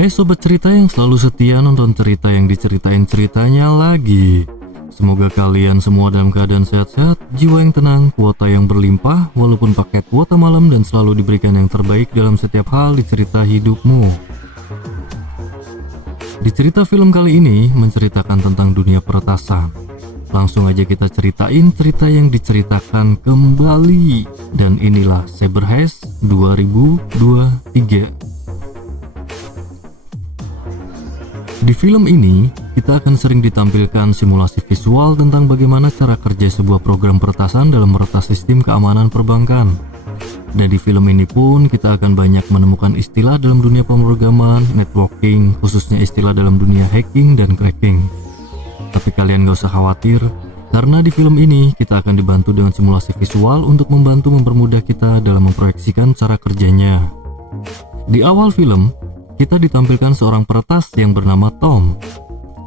Hai sobat cerita yang selalu setia nonton cerita yang diceritain ceritanya lagi. Semoga kalian semua dalam keadaan sehat-sehat, jiwa yang tenang, kuota yang berlimpah, walaupun pakai kuota malam dan selalu diberikan yang terbaik dalam setiap hal di cerita hidupmu. Di cerita film kali ini menceritakan tentang dunia peretasan. Langsung aja kita ceritain cerita yang diceritakan kembali. Dan inilah Cyberheist 2023. Di film ini, kita akan sering ditampilkan simulasi visual tentang bagaimana cara kerja sebuah program peretasan dalam meretas sistem keamanan perbankan. Dan di film ini pun kita akan banyak menemukan istilah dalam dunia pemrograman, networking, khususnya istilah dalam dunia hacking dan cracking. Tapi kalian gak usah khawatir, karena di film ini kita akan dibantu dengan simulasi visual untuk membantu mempermudah kita dalam memproyeksikan cara kerjanya. Di awal film, kita ditampilkan seorang peretas yang bernama Tom.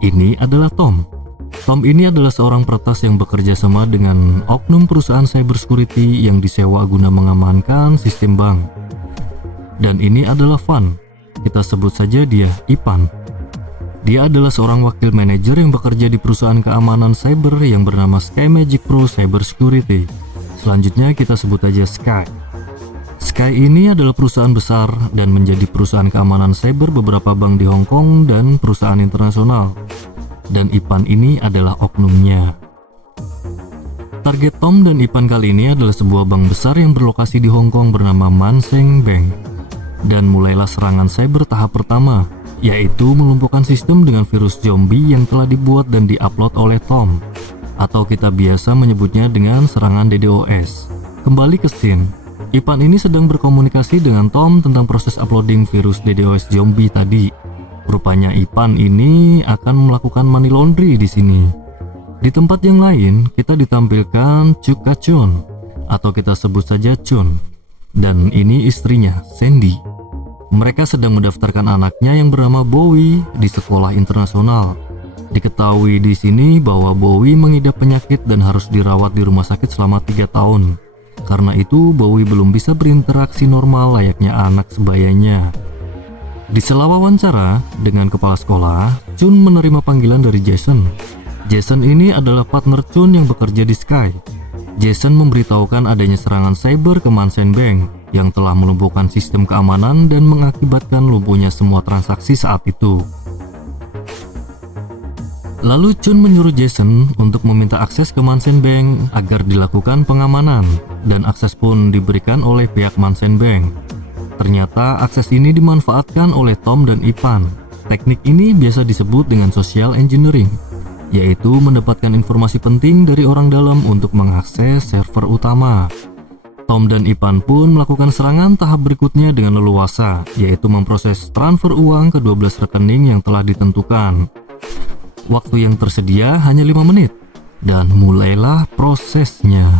Ini adalah Tom. Tom ini adalah seorang peretas yang bekerja sama dengan oknum perusahaan cybersecurity yang disewa guna mengamankan sistem bank. Dan ini adalah Van. Kita sebut saja dia Ipan. Dia adalah seorang wakil manajer yang bekerja di perusahaan keamanan cyber yang bernama Sky Magic Pro Cybersecurity. Selanjutnya kita sebut aja Sky. Sky ini adalah perusahaan besar dan menjadi perusahaan keamanan cyber beberapa bank di Hong Kong dan perusahaan internasional. Dan Ipan ini adalah oknumnya. Target Tom dan Ipan kali ini adalah sebuah bank besar yang berlokasi di Hong Kong bernama Manseng Bank. Dan mulailah serangan cyber tahap pertama, yaitu melumpuhkan sistem dengan virus zombie yang telah dibuat dan diupload oleh Tom. Atau kita biasa menyebutnya dengan serangan DDoS. Kembali ke scene. Ipan ini sedang berkomunikasi dengan Tom tentang proses uploading virus DDoS zombie tadi. Rupanya Ipan ini akan melakukan money laundry di sini. Di tempat yang lain, kita ditampilkan Chuka Chun, atau kita sebut saja Chun. Dan ini istrinya, Sandy. Mereka sedang mendaftarkan anaknya yang bernama Bowie di sekolah internasional. Diketahui di sini bahwa Bowie mengidap penyakit dan harus dirawat di rumah sakit selama 3 tahun. Karena itu, Bowie belum bisa berinteraksi normal layaknya anak sebayanya. Di sela wawancara dengan kepala sekolah, Chun menerima panggilan dari Jason. Jason ini adalah partner Chun yang bekerja di Sky. Jason memberitahukan adanya serangan cyber ke Manseng Bank yang telah melumpuhkan sistem keamanan dan mengakibatkan lumpuhnya semua transaksi saat itu. Lalu Chun menyuruh Jason untuk meminta akses ke Manseng Bank agar dilakukan pengamanan, dan akses pun diberikan oleh pihak Manseng Bank. Ternyata akses ini dimanfaatkan oleh Tom dan Ipan. Teknik ini biasa disebut dengan social engineering, yaitu mendapatkan informasi penting dari orang dalam untuk mengakses server utama. Tom dan Ipan pun melakukan serangan tahap berikutnya dengan leluasa, yaitu memproses transfer uang ke 12 rekening yang telah ditentukan. Waktu yang tersedia hanya 5 menit, dan mulailah prosesnya.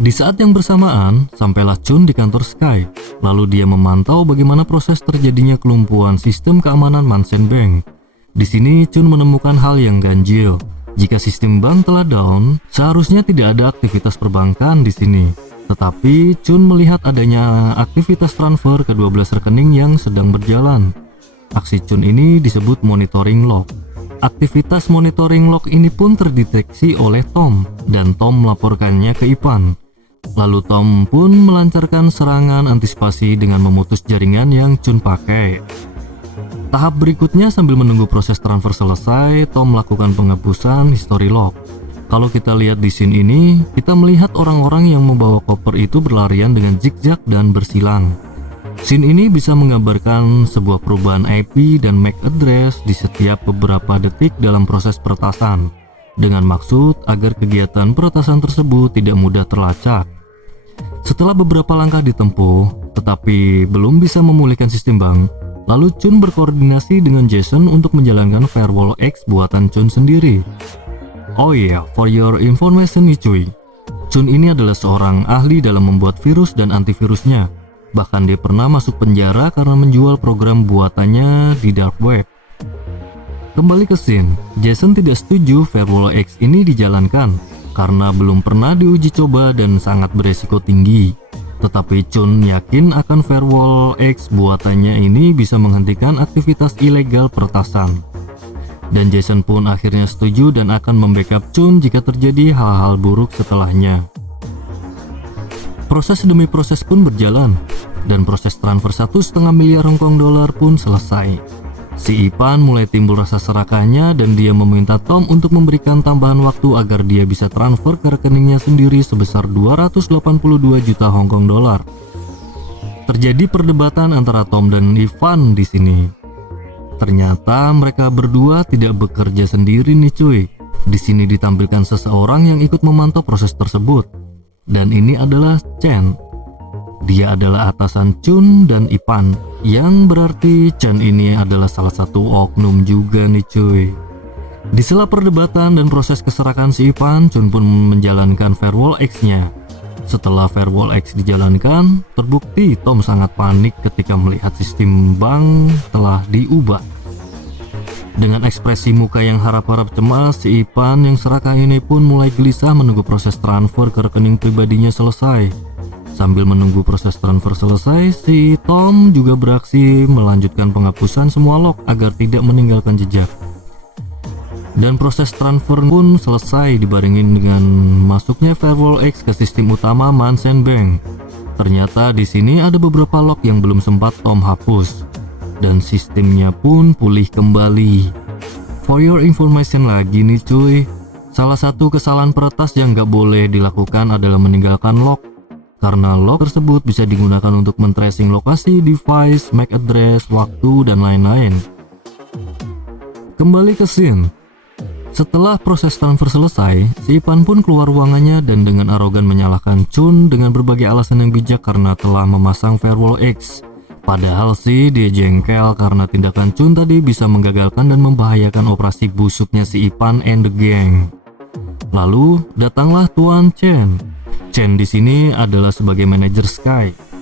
Di saat yang bersamaan, sampailah Chun di kantor Sky. Lalu dia memantau bagaimana proses terjadinya kelumpuhan sistem keamanan Manseng Bank. Di sini Chun menemukan hal yang ganjil. Jika sistem bank telah down, seharusnya tidak ada aktivitas perbankan di sini. Tetapi Chun melihat adanya aktivitas transfer ke 12 rekening yang sedang berjalan. Aksi Chun ini disebut monitoring log. Aktivitas monitoring log ini pun terdeteksi oleh Tom, dan Tom melaporkannya ke Ipan. Lalu Tom pun melancarkan serangan antisipasi dengan memutus jaringan yang Chun pakai. Tahap berikutnya, sambil menunggu proses transfer selesai, Tom melakukan penghapusan history log. Kalau kita lihat di scene ini, kita melihat orang-orang yang membawa koper itu berlarian dengan zigzag dan bersilang. Scene ini bisa menggambarkan sebuah perubahan IP dan MAC address di setiap beberapa detik dalam proses peretasan, dengan maksud agar kegiatan peretasan tersebut tidak mudah terlacak. Setelah beberapa langkah ditempuh, tetapi belum bisa memulihkan sistem bank, lalu Chun berkoordinasi dengan Jason untuk menjalankan Firewall X buatan Chun sendiri. Oh iya, for your information nih cuy, Chun ini adalah seorang ahli dalam membuat virus dan antivirusnya. Bahkan dia pernah masuk penjara karena menjual program buatannya di dark web. Kembali ke scene, Jason tidak setuju Firewall X ini dijalankan karena belum pernah diuji coba dan sangat beresiko tinggi. Tetapi Chun yakin akan firewall X buatannya ini bisa menghentikan aktivitas ilegal peretasan. Dan Jason pun akhirnya setuju dan akan membackup Chun jika terjadi hal-hal buruk setelahnya. Proses demi proses pun berjalan, dan proses transfer 1,5 miliar Hong Kong dolar pun selesai. Si Ipan mulai timbul rasa serakahnya dan dia meminta Tom untuk memberikan tambahan waktu agar dia bisa transfer ke rekeningnya sendiri sebesar 282 juta Hong Kong dolar. Terjadi perdebatan antara Tom dan Ivan di sini. Ternyata mereka berdua tidak bekerja sendiri nih cuy. Di sini ditampilkan seseorang yang ikut memantau proses tersebut. Dan ini adalah Chen. Dia adalah atasan Chun dan Ipan, yang berarti Chen ini adalah salah satu oknum juga nih cuy. Di sela perdebatan dan proses keserakan si Ipan, Chun pun menjalankan firewall X-nya. Setelah firewall X dijalankan, terbukti Tom sangat panik ketika melihat sistem bank telah diubah. Dengan ekspresi muka yang harap-harap cemas, si Ipan yang serakah ini pun mulai gelisah menunggu proses transfer ke rekening pribadinya selesai. Sambil menunggu proses transfer selesai, si Tom juga beraksi melanjutkan penghapusan semua log agar tidak meninggalkan jejak. Dan proses transfer pun selesai dibarengin dengan masuknya firewall X ke sistem utama Mansen Bank. Ternyata di sini ada beberapa log yang belum sempat Tom hapus, dan sistemnya pun pulih kembali. For your information lagi nih cuy, salah satu kesalahan peretas yang gak boleh dilakukan adalah meninggalkan log, karena log tersebut bisa digunakan untuk men-tracing lokasi device, MAC address, waktu, dan lain-lain. Kembali ke scene. Setelah proses transfer selesai, si Ipan pun keluar ruangannya dan dengan arogan menyalahkan Chun dengan berbagai alasan yang bijak karena telah memasang firewall X. Padahal sih dia jengkel karena tindakan Chun tadi bisa menggagalkan dan membahayakan operasi busuknya si Ipan and the gang. Lalu datanglah Tuan Chen. Chen di sini adalah sebagai manajer Sky.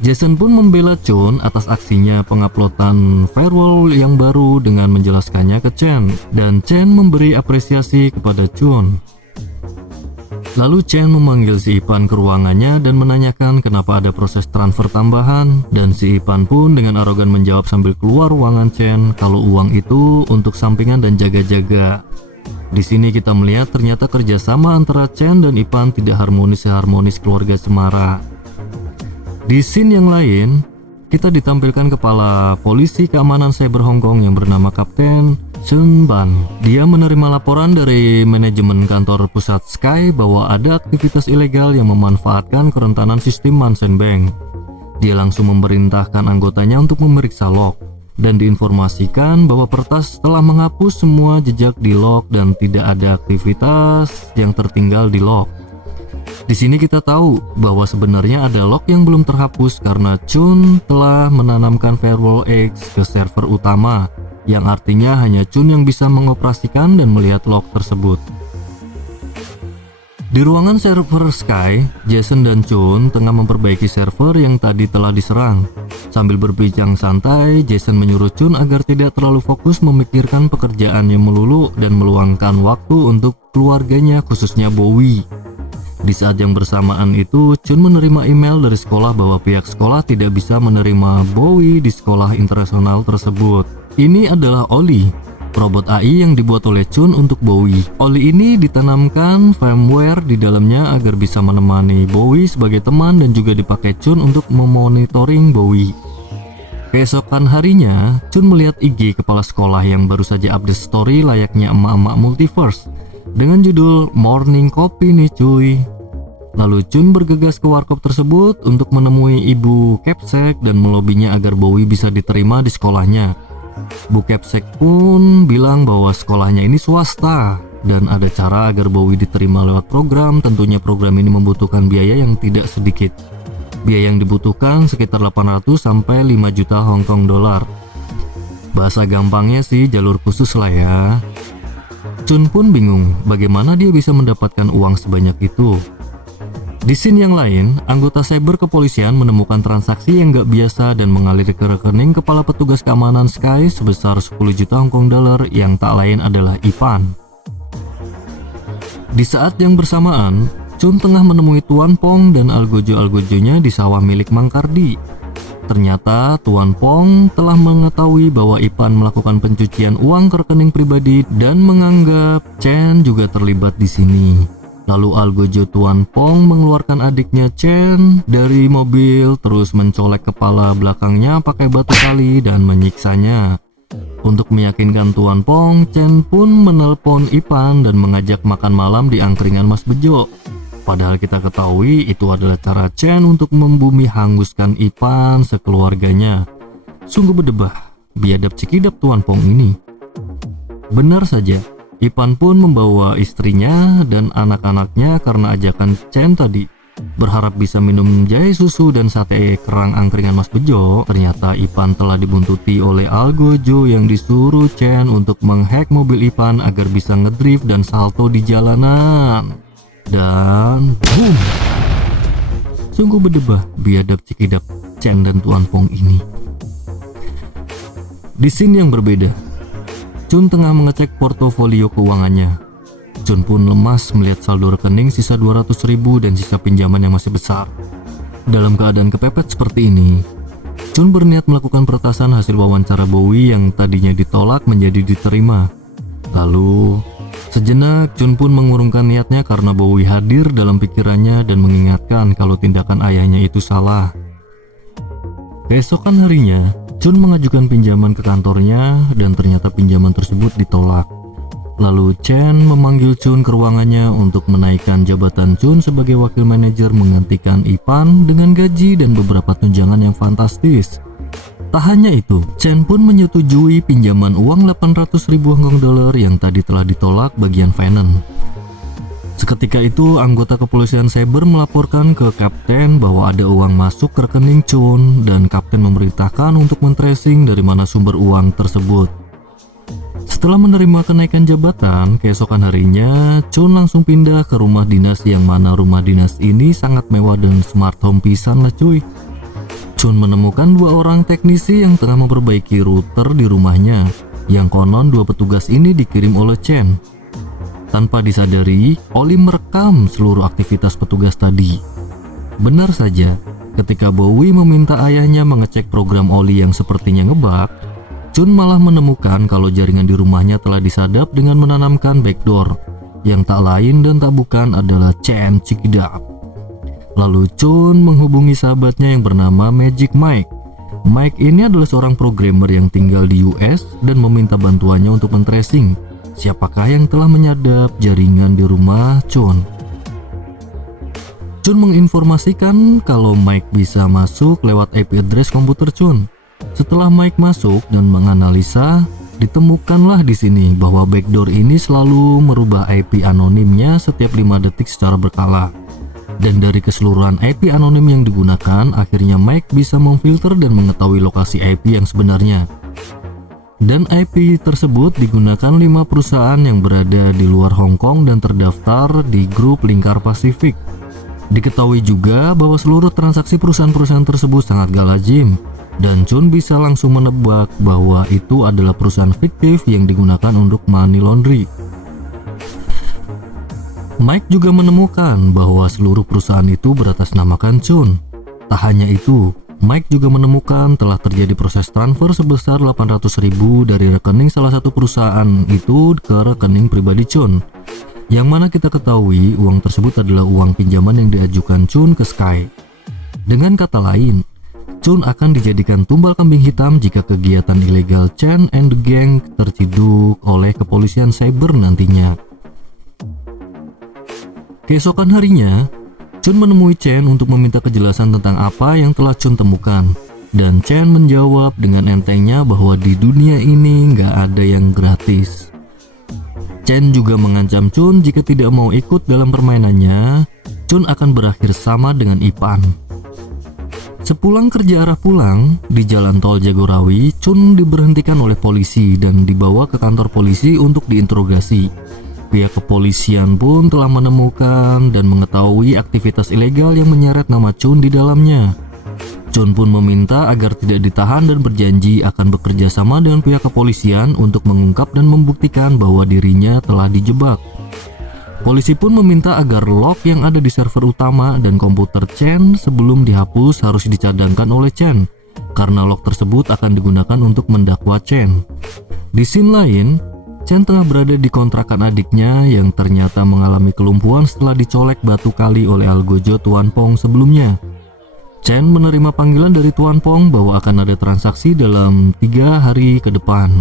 Jason pun membela Chun atas aksinya penguploadan firewall yang baru dengan menjelaskannya ke Chen, dan Chen memberi apresiasi kepada Chun. Lalu Chen memanggil si Ipan ke ruangannya dan menanyakan kenapa ada proses transfer tambahan, dan si Ipan pun dengan arogan menjawab sambil keluar ruangan Chen kalau uang itu untuk sampingan dan jaga-jaga. Di sini kita melihat ternyata kerjasama antara Chen dan Ipan tidak harmonis keluarga cemara. Di scene yang lain, kita ditampilkan kepala polisi keamanan cyber Hong Kong yang bernama Kapten Sun Ban. Dia menerima laporan dari manajemen kantor pusat Sky bahwa ada aktivitas ilegal yang memanfaatkan kerentanan sistem Mansen Bank. Dia langsung memerintahkan anggotanya untuk memeriksa log, dan diinformasikan bahwa peretas telah menghapus semua jejak di log dan tidak ada aktivitas yang tertinggal di log. Di sini kita tahu bahwa sebenarnya ada log yang belum terhapus karena Chun telah menanamkan firewall X ke server utama, yang artinya hanya Chun yang bisa mengoperasikan dan melihat log tersebut. Di ruangan server Sky, Jason dan Chun tengah memperbaiki server yang tadi telah diserang. Sambil berbincang santai, Jason menyuruh Chun agar tidak terlalu fokus memikirkan pekerjaannya melulu dan meluangkan waktu untuk keluarganya, khususnya Bowie. Di saat yang bersamaan itu, Chun menerima email dari sekolah bahwa pihak sekolah tidak bisa menerima Bowie di sekolah internasional tersebut. Ini adalah Oli, robot AI yang dibuat oleh Chun untuk Bowie. Oli ini ditanamkan firmware di dalamnya agar bisa menemani Bowie sebagai teman dan juga dipakai Chun untuk memonitoring Bowie. Keesokan harinya, Chun melihat IG kepala sekolah yang baru saja update story layaknya emak-emak multiverse dengan judul Morning Coffee nih cuy. Lalu Chun bergegas ke warkop tersebut untuk menemui Ibu Kepsek dan melobinya agar Bowie bisa diterima di sekolahnya. Bu Kepsek pun bilang bahwa sekolahnya ini swasta dan ada cara agar Bowie diterima lewat program. Tentunya program ini membutuhkan biaya yang tidak sedikit. Biaya yang dibutuhkan sekitar 800 sampai 5 juta Hong Kong dolar. Bahasa gampangnya sih jalur khusus lah ya. Chun pun bingung bagaimana dia bisa mendapatkan uang sebanyak itu. Di scene yang lain, anggota cyber kepolisian menemukan transaksi yang gak biasa dan mengalir ke rekening kepala petugas keamanan Sky sebesar 10 juta Hong Kong dollar yang tak lain adalah Ipan. Di saat yang bersamaan, Chun tengah menemui Tuan Pong dan algojo-algojonya di sawah milik Mang Kardi. Ternyata Tuan Pong telah mengetahui bahwa Ipan melakukan pencucian uang ke rekening pribadi dan menganggap Chen juga terlibat di sini. Lalu algojo Tuan Pong mengeluarkan adiknya Chen dari mobil, terus mencolek kepala belakangnya pakai batu kali dan menyiksanya. Untuk meyakinkan Tuan Pong, Chen pun menelpon Ipan dan mengajak makan malam di angkringan Mas Bejo. Padahal kita ketahui itu adalah cara Chen untuk membumi hanguskan Ipan sekeluarganya. Sungguh berdebah, biadab cikidap Tuan Pong ini. Benar saja, Ipan pun membawa istrinya dan anak-anaknya karena ajakan Chen tadi. Berharap bisa minum jahe susu dan sate kerang angkringan Mas Bejo. Ternyata Ipan telah dibuntuti oleh algojo yang disuruh Chen untuk menghack mobil Ipan agar bisa ngedrift dan salto di jalanan. Dan boom! Sungguh berdebah biadab cikidap Chen dan Tuan Pong ini. Di scene yang berbeda, Chun tengah mengecek portofolio keuangannya. Chun pun lemas melihat saldo rekening sisa 200.000 dan sisa pinjaman yang masih besar. Dalam keadaan kepepet seperti ini, Chun berniat melakukan peretasan hasil wawancara Bowie yang tadinya ditolak menjadi diterima. Lalu sejenak Chun pun mengurungkan niatnya karena Bowie hadir dalam pikirannya dan mengingatkan kalau tindakan ayahnya itu salah. Keesokan harinya, Chun mengajukan pinjaman ke kantornya dan ternyata pinjaman tersebut ditolak. Lalu Chen memanggil Chun ke ruangannya untuk menaikkan jabatan Chun sebagai wakil manajer menggantikan Ipan dengan gaji dan beberapa tunjangan yang fantastis. Tak hanya itu, Chen pun menyetujui pinjaman uang 800.000 Hong Kong dollar yang tadi telah ditolak bagian finance. Seketika itu, anggota kepolisian cyber melaporkan ke kapten bahwa ada uang masuk ke rekening Chun dan kapten memerintahkan untuk men-tracing dari mana sumber uang tersebut. Setelah menerima kenaikan jabatan, keesokan harinya Chun langsung pindah ke rumah dinas yang mana rumah dinas ini sangat mewah dan smart home pisan lah cuy. Chun menemukan 2 orang teknisi yang tengah memperbaiki router di rumahnya, yang konon 2 petugas ini dikirim oleh Chen. Tanpa disadari, Oli merekam seluruh aktivitas petugas tadi. Benar saja, ketika Bowie meminta ayahnya mengecek program Oli yang sepertinya ngebug, Chun malah menemukan kalau jaringan di rumahnya telah disadap dengan menanamkan backdoor, yang tak lain dan tak bukan adalah Chen cikidap. Lalu Chun menghubungi sahabatnya yang bernama Magic Mike. Mike ini adalah seorang programmer yang tinggal di US dan meminta bantuannya untuk men-tracing siapakah yang telah menyadap jaringan di rumah Chun. Chun menginformasikan kalau Mike bisa masuk lewat IP address komputer Chun. Setelah Mike masuk dan menganalisa, ditemukanlah di sini bahwa backdoor ini selalu merubah IP anonimnya setiap 5 detik secara berkala. Dan dari keseluruhan IP anonim yang digunakan, akhirnya Mike bisa memfilter dan mengetahui lokasi IP yang sebenarnya. Dan IP tersebut digunakan 5 perusahaan yang berada di luar Hong Kong dan terdaftar di grup Lingkar Pasifik. Diketahui juga bahwa seluruh transaksi perusahaan-perusahaan tersebut sangat gak lazim, dan Chun bisa langsung menebak bahwa itu adalah perusahaan fiktif yang digunakan untuk money laundry. Mike juga menemukan bahwa seluruh perusahaan itu beratasnamakan Chun. Tak hanya itu, Mike juga menemukan telah terjadi proses transfer sebesar 800.000 dari rekening salah satu perusahaan itu ke rekening pribadi Chun. Yang mana kita ketahui uang tersebut adalah uang pinjaman yang diajukan Chun ke Sky. Dengan kata lain, Chun akan dijadikan tumbal kambing hitam jika kegiatan ilegal Chen and the Gang terciduk oleh kepolisian cyber nantinya. Keesokan harinya, Chun menemui Chen untuk meminta kejelasan tentang apa yang telah Chun temukan. Dan Chen menjawab dengan entengnya bahwa di dunia ini nggak ada yang gratis. Chen juga mengancam Chun jika tidak mau ikut dalam permainannya, Chun akan berakhir sama dengan Ipan. Sepulang kerja arah pulang, di jalan tol Jagorawi, Chun diberhentikan oleh polisi dan dibawa ke kantor polisi untuk diinterogasi. Pihak kepolisian pun telah menemukan dan mengetahui aktivitas ilegal yang menyeret nama Chun di dalamnya. Chun pun meminta agar tidak ditahan dan berjanji akan bekerja sama dengan pihak kepolisian untuk mengungkap dan membuktikan bahwa dirinya telah dijebak. Polisi pun meminta agar log yang ada di server utama dan komputer Chen sebelum dihapus harus dicadangkan oleh Chen, karena log tersebut akan digunakan untuk mendakwa Chen. Di scene lain, Chen tengah berada di kontrakan adiknya yang ternyata mengalami kelumpuhan setelah dicolek batu kali oleh algojo Tuan Pong sebelumnya. Chen menerima panggilan dari Tuan Pong bahwa akan ada transaksi dalam 3 hari ke depan.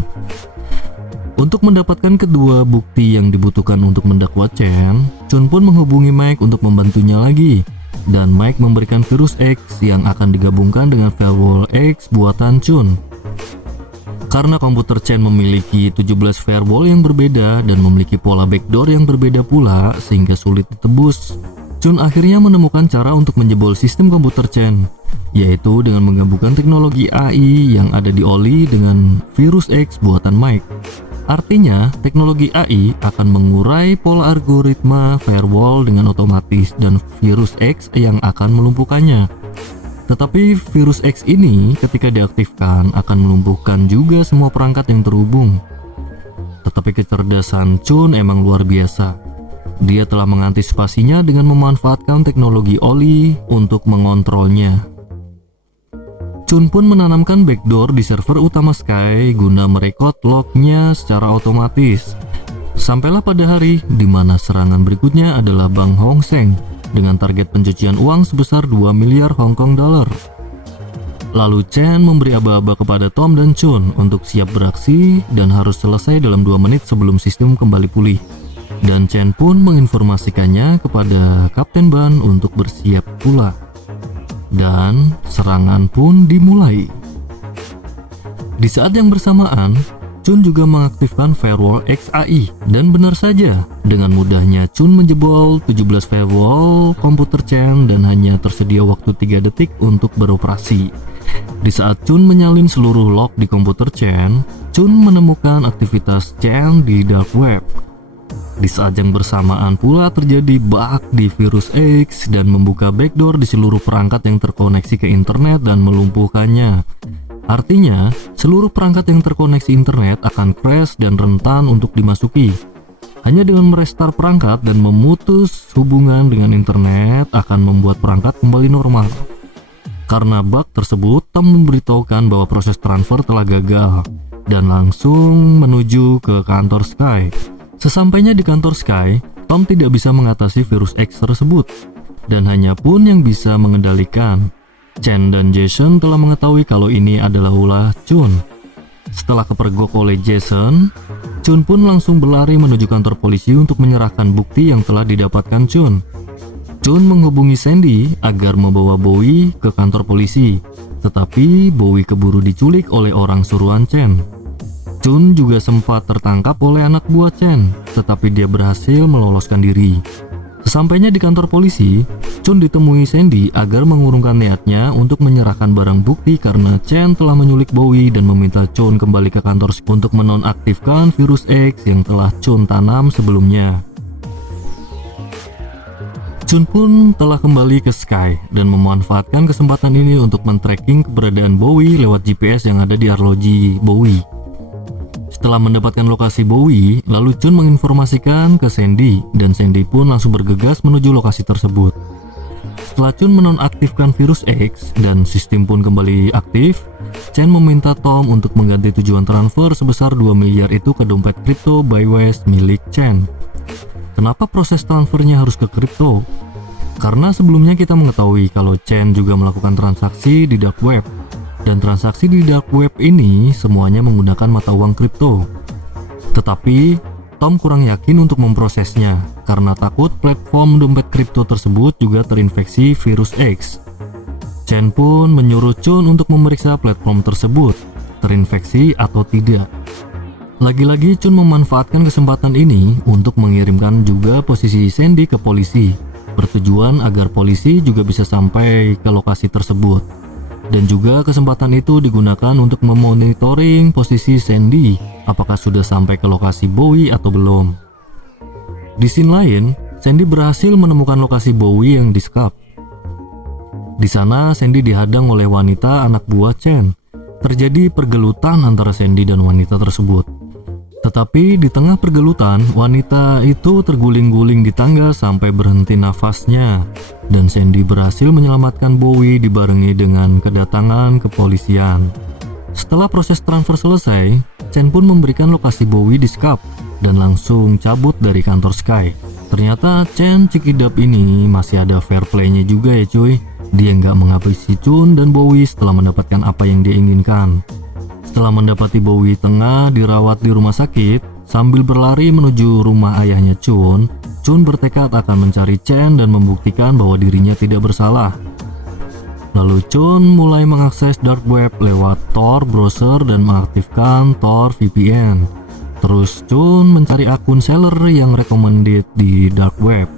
Untuk mendapatkan kedua bukti yang dibutuhkan untuk mendakwa Chen, Chun pun menghubungi Mike untuk membantunya lagi. Dan Mike memberikan virus X yang akan digabungkan dengan firewall X buatan Chun. Karena komputer Chen memiliki 17 firewall yang berbeda dan memiliki pola backdoor yang berbeda pula sehingga sulit ditebus, Chun akhirnya menemukan cara untuk menjebol sistem komputer Chen, yaitu dengan menggabungkan teknologi AI yang ada di Oli dengan virus X buatan Mike. Artinya, teknologi AI akan mengurai pola algoritma firewall dengan otomatis dan virus X yang akan melumpuhkannya. Tetapi virus X ini ketika diaktifkan akan melumpuhkan juga semua perangkat yang terhubung. Tetapi kecerdasan Chun emang luar biasa. Dia telah mengantisipasinya dengan memanfaatkan teknologi Oli untuk mengontrolnya. Chun pun menanamkan backdoor di server utama Sky guna merekod lognya secara otomatis. Sampailah pada hari di mana serangan berikutnya adalah Bank Hong Seng dengan target pencucian uang sebesar 2 miliar Hong Kong dollar. Lalu Chen memberi aba-aba kepada Tom dan Chun untuk siap beraksi dan harus selesai dalam 2 menit sebelum sistem kembali pulih. Dan Chen pun menginformasikannya kepada Kapten Ban untuk bersiap pula. Dan serangan pun dimulai. Di saat yang bersamaan, Chun juga mengaktifkan firewall XAI dan benar saja, dengan mudahnya Chun menjebol 17 firewall komputer Chen dan hanya tersedia waktu 3 detik untuk beroperasi. Di saat Chun menyalin seluruh log di komputer Chen, Chun menemukan aktivitas Chen di dark web. Di saat yang bersamaan pula terjadi bug di virus X dan membuka backdoor di seluruh perangkat yang terkoneksi ke internet dan melumpuhkannya. Artinya, seluruh perangkat yang terkoneksi internet akan crash dan rentan untuk dimasuki. Hanya dengan merestart perangkat dan memutus hubungan dengan internet akan membuat perangkat kembali normal. Karena bug tersebut, Tom memberitahukan bahwa proses transfer telah gagal dan langsung menuju ke kantor Sky. Sesampainya di kantor Sky, Tom tidak bisa mengatasi virus X tersebut, dan hanya Pun yang bisa mengendalikan. Chen dan Jason telah mengetahui kalau ini adalah ulah Chun. Setelah kepergok oleh Jason, Chun pun langsung berlari menuju kantor polisi untuk menyerahkan bukti yang telah didapatkan Chun. Chun menghubungi Sandy agar membawa Bowie ke kantor polisi, tetapi Bowie keburu diculik oleh orang suruhan Chen. Chun juga sempat tertangkap oleh anak buah Chen, tetapi dia berhasil meloloskan diri. Sesampainya di kantor polisi, Chun ditemui Sandy agar mengurungkan niatnya untuk menyerahkan barang bukti karena Chen telah menyulik Bowie dan meminta Chun kembali ke kantor untuk menonaktifkan virus X yang telah Chun tanam sebelumnya. Chun pun telah kembali ke Sky dan memanfaatkan kesempatan ini untuk men-tracking keberadaan Bowie lewat GPS yang ada di arloji Bowie. Setelah mendapatkan lokasi Bowie, lalu Chun menginformasikan ke Sandy dan Sandy pun langsung bergegas menuju lokasi tersebut. Setelah Chun menonaktifkan virus X dan sistem pun kembali aktif, Chen meminta Tom untuk mengganti tujuan transfer sebesar 2 miliar itu ke dompet kripto Bywest milik Chen. Kenapa proses transfernya harus ke kripto? Karena sebelumnya kita mengetahui kalau Chen juga melakukan transaksi di dark web. Dan transaksi di dark web ini semuanya menggunakan mata uang kripto. Tetapi Tom kurang yakin untuk memprosesnya karena takut platform dompet kripto tersebut juga terinfeksi virus X. Chen pun menyuruh Chun untuk memeriksa platform tersebut terinfeksi atau tidak. Lagi-lagi Chun memanfaatkan kesempatan ini untuk mengirimkan juga posisi Sandy ke polisi, bertujuan agar polisi juga bisa sampai ke lokasi tersebut. Dan juga kesempatan itu digunakan untuk memonitoring posisi Sandy, apakah sudah sampai ke lokasi Bowie atau belum. Di scene lain, Sandy berhasil menemukan lokasi Bowie yang di-scap. Di sana Sandy dihadang oleh wanita anak buah Chen. Terjadi pergelutan antara Sandy dan wanita tersebut. Tetapi di tengah pergelutan, wanita itu terguling-guling di tangga sampai berhenti nafasnya. Dan Sandy berhasil menyelamatkan Bowie dibarengi dengan kedatangan kepolisian. Setelah proses transfer selesai, Chen pun memberikan lokasi Bowie di Skype dan langsung cabut dari kantor Sky. Ternyata Chen Cikidap ini masih ada fair play-nya juga ya cuy. Dia nggak menghabisi Chun dan Bowie setelah mendapatkan apa yang dia inginkan. Setelah mendapati Bowie tengah dirawat di rumah sakit, sambil berlari menuju rumah ayahnya Chun bertekad akan mencari Chen dan membuktikan bahwa dirinya tidak bersalah. Lalu Chun mulai mengakses dark web lewat Tor browser dan mengaktifkan Tor VPN. Terus Chun mencari akun seller yang recommended di dark web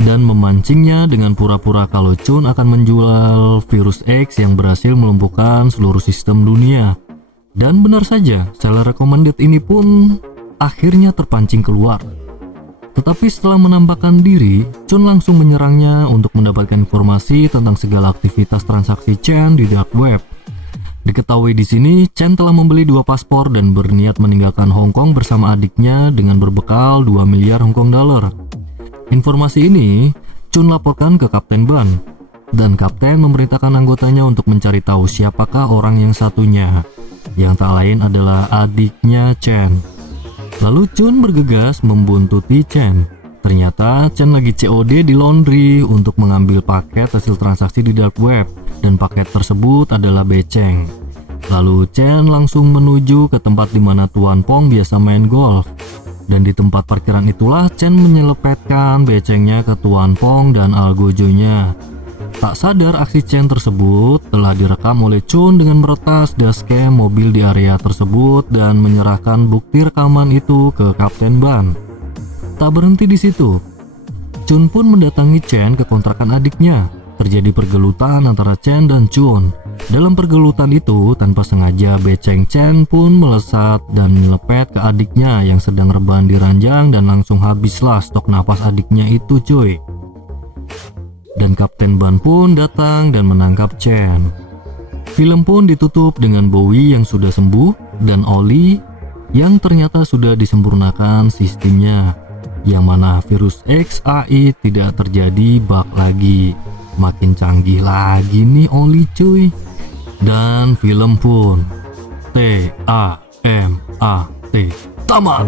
dan memancingnya dengan pura-pura kalau Chun akan menjual virus X yang berhasil melumpuhkan seluruh sistem dunia. Dan benar saja, seller recommended ini pun akhirnya terpancing keluar. Tetapi setelah menampakkan diri, Chun langsung menyerangnya untuk mendapatkan informasi tentang segala aktivitas transaksi Chen di dark web. Diketahui di sini, Chen telah membeli 2 paspor dan berniat meninggalkan Hong Kong bersama adiknya dengan berbekal 2 miliar Hong Kong dollar. Informasi ini Chun laporkan ke Kapten Ban, dan Kapten memerintahkan anggotanya untuk mencari tahu siapakah orang yang satunya, yang tak lain adalah adiknya Chen. Lalu Chun bergegas membuntuti Chen. Ternyata Chen lagi COD di laundry untuk mengambil paket hasil transaksi di dark web, dan paket tersebut adalah beceng. Lalu Chen langsung menuju ke tempat di mana Tuan Pong biasa main golf. Dan di tempat parkiran itulah Chen menyelepetkan becengnya ke Tuan Pong dan algojonya. Tak sadar aksi Chen tersebut telah direkam oleh Chun dengan meretas dashcam mobil di area tersebut dan menyerahkan bukti rekaman itu ke Kapten Ban. Tak berhenti di situ, Chun pun mendatangi Chen ke kontrakan adiknya. Terjadi pergelutan antara Chen dan Chun. Dalam pergelutan itu, tanpa sengaja beceng Chen pun melesat dan melepet ke adiknya yang sedang rebahan di ranjang, dan langsung habislah stok napas adiknya itu cuy. Dan Kapten Ban pun datang dan menangkap Chen. Film pun ditutup dengan Bowie yang sudah sembuh dan Oli yang ternyata sudah disempurnakan sistemnya, yang mana virus XAI tidak terjadi bug lagi. Makin canggih lagi nih Oli cuy. Dan film pun TAMAT tamat.